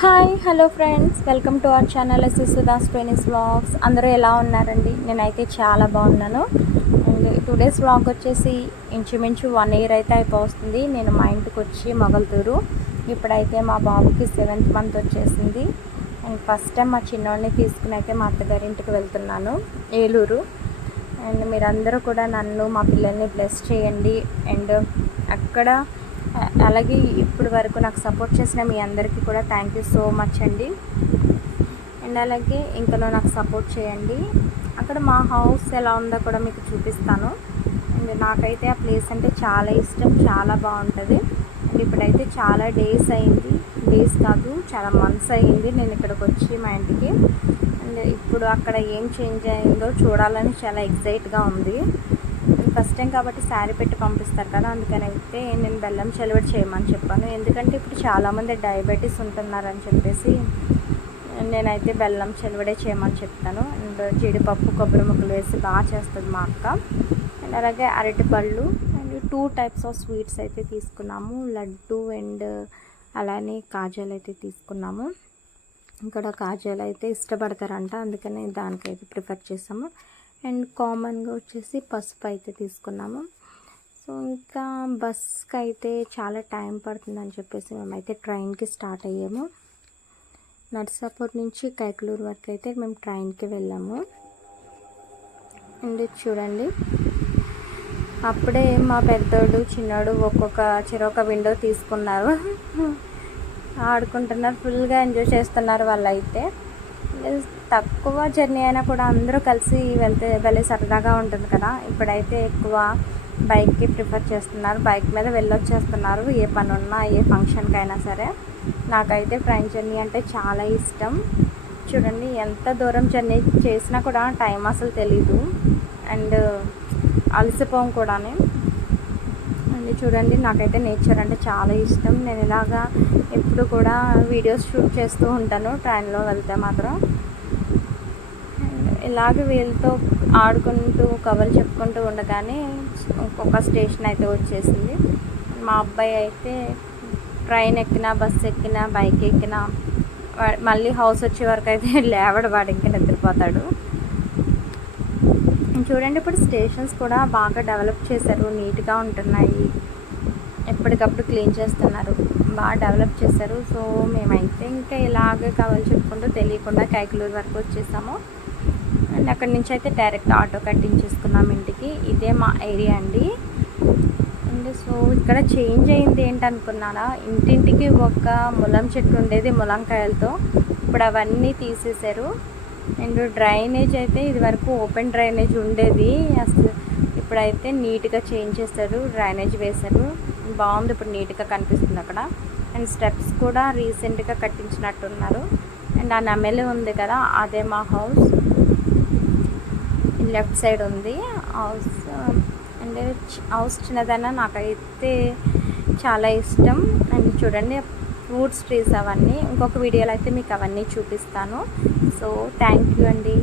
Hi hello friends, welcome to our channel Sudha's trainees vlogs. అందరూ ఎలా ఉన్నారండి? నేనైతే చాలా బాగున్నాను. అండ్ టుడేస్ వ్లాగ్ వచ్చేసి ఇంచుమించు 1 year అయితే అయిపోతుంది నేను మా ఇంటికి వచ్చి మొగల్తూరు. ఇప్పుడైతే మా బాబుకి 7th month వచ్చేసింది. అండ్ ఫస్ట్ టైం మా చిన్నోడిని తీసుకుని అయితే మా అత్తగారింటికి వెళ్తున్నాను, ఏలూరు. అండ్ మీరందరూ కూడా నన్ను మా పిల్లల్ని బ్లెస్ చేయండి. అండ్ అక్కడ అలాగే ఇప్పటి వరకు నాకు సపోర్ట్ చేసిన మీ అందరికీ కూడా థ్యాంక్ యూ సో మచ్ అండి. అండ్ అలాగే ఇంకనూ నాకు సపోర్ట్ చేయండి. అక్కడ మా హౌస్ ఎలా ఉందో కూడా మీకు చూపిస్తాను. అండ్ నాకైతే ఆ ప్లేస్ అంటే చాలా ఇష్టం, చాలా బాగుంటుంది. అండ్ ఇప్పుడైతే చాలా డేస్ అయింది, డేస్ కాదు చాలా మంత్స్ అయ్యింది నేను ఇక్కడికి వచ్చి మా ఇంటికి. అండ్ ఇప్పుడు అక్కడ ఏం చేంజ్ అయిందో చూడాలని చాలా ఎక్సైట్గా ఉంది. ఫస్ట్ టైం కాబట్టి శారీ పెట్టి పంపిస్తారు కదా, అందుకని అయితే నేను బెల్లం చలివిడి చేయమని చెప్పాను. ఎందుకంటే ఇప్పుడు చాలామంది డయాబెటీస్ ఉంటున్నారని చెప్పేసి నేనైతే బెల్లం చలివిడే చేయమని చెప్తాను. అండ్ జీడిపప్పు కొబ్బరి ముక్కలు వేసి బాగా చేస్తుంది మా అక్క. అండ్ అలాగే అరటిపళ్ళు అండ్ 2 types ఆఫ్ స్వీట్స్ అయితే తీసుకున్నాము, లడ్డు అండ్ అలానే కాజాలు అయితే తీసుకున్నాము. ఇక్కడ కాజాలు అయితే ఇష్టపడతారంట, అందుకని దానికైతే ప్రిఫర్ చేసాము. అండ్ కామన్గా వచ్చేసి పసుపు అయితే తీసుకున్నాము. సో ఇంకా బస్కి అయితే చాలా టైం పడుతుందని చెప్పేసి మేమైతే ట్రైన్కి స్టార్ట్ అయ్యాము. నర్సాపూర్ నుంచి కైకలూరు వరకు అయితే మేము ట్రైన్కి వెళ్ళాము. అండ్ చూడండి, అప్పుడే మా పెద్దోడు చిన్నోడు చెరొక విండో తీసుకున్నారు, ఆడుకుంటున్నారు, ఫుల్గా ఎంజాయ్ చేస్తున్నారు వాళ్ళైతే. తక్కువ జర్నీ అయినా కూడా అందరూ కలిసి వెళ్తే భలే సరదాగా ఉంటుంది కదా. ఇప్పుడైతే ఎక్కువ బైక్కి ప్రిఫర్ చేస్తున్నారు, బైక్ మీద వెళ్ళొచ్చేస్తున్నారు ఏ పని ఉన్నా ఏ ఫంక్షన్కి అయినా సరే. నాకైతే ట్రైన్ జర్నీ అంటే చాలా ఇష్టం. చూడండి, ఎంత దూరం జర్నీ చేసినా కూడా టైం అసలు తెలీదు. అండ్ అలసిపోం కూడా. అండ్ చూడండి, నాకైతే నేచర్ అంటే చాలా ఇష్టం. నేను ఇలాగా ఎప్పుడు కూడా వీడియోస్ షూట్ చేస్తూ ఉంటాను ట్రైన్లో వెళ్తే మాత్రం. ఇలాగ వీళ్ళతో ఆడుకుంటూ కబుర్లు చెప్పుకుంటూ ఉండగానే ఇంకొక స్టేషన్ అయితే వచ్చేసింది. మా అబ్బాయి అయితే ట్రైన్ ఎక్కినా బస్సు ఎక్కినా బైక్ ఎక్కినా మళ్ళీ హౌస్ వచ్చే వరకు అయితే లేవడు, వాడు ఇంకా నిద్రపోతాడు. చూడండి, ఇప్పుడు స్టేషన్స్ కూడా బాగా డెవలప్ చేశారు, నీట్గా ఉంటున్నాయి, ఎప్పటికప్పుడు క్లీన్ చేస్తున్నారు, బాగా డెవలప్ చేశారు. సో మేమైతే ఇంకా ఇలాగే కావాలి చెప్పుకుంటూ తెలియకుండా కైకలూరు వరకు వచ్చేసాము. అండ్ అక్కడి నుంచి అయితే డైరెక్ట్ ఆటో కట్టించేసుకున్నాం ఇంటికి. ఇదే మా ఏరియా అండి. అండ్ సో ఇక్కడ చేంజ్ అయింది ఏంటనుకున్నారా, ఇంటింటికి ఒక ములం చెట్టు ఉండేది ములంకాయలతో, ఇప్పుడు అవన్నీ తీసేశారు. అండ్ డ్రైనేజ్ అయితే ఇది వరకు ఓపెన్ డ్రైనేజ్ ఉండేది, అసలు ఇప్పుడైతే నీట్గా చేంజ్ చేశారు, డ్రైనేజ్ వేశారు, బాగుంది, ఇప్పుడు నీట్గా కనిపిస్తుంది అక్కడ. అండ్ స్టెప్స్ కూడా రీసెంట్గా కట్టించినట్టున్నారు. అండ్ ఆ నమెలి ఉంది కదా, అదే మా హౌస్, లెఫ్ట్ సైడ్ ఉంది హౌస్. అండ్ హౌస్ చిన్నదైనా నాకైతే చాలా ఇష్టం. అండ్ చూడండి, ఫ్రూట్స్ ట్రీస్ అవన్నీ ఇంకొక వీడియోలో అయితే మీకు అవన్నీ చూపిస్తాను. సో థ్యాంక్ యూ అండి.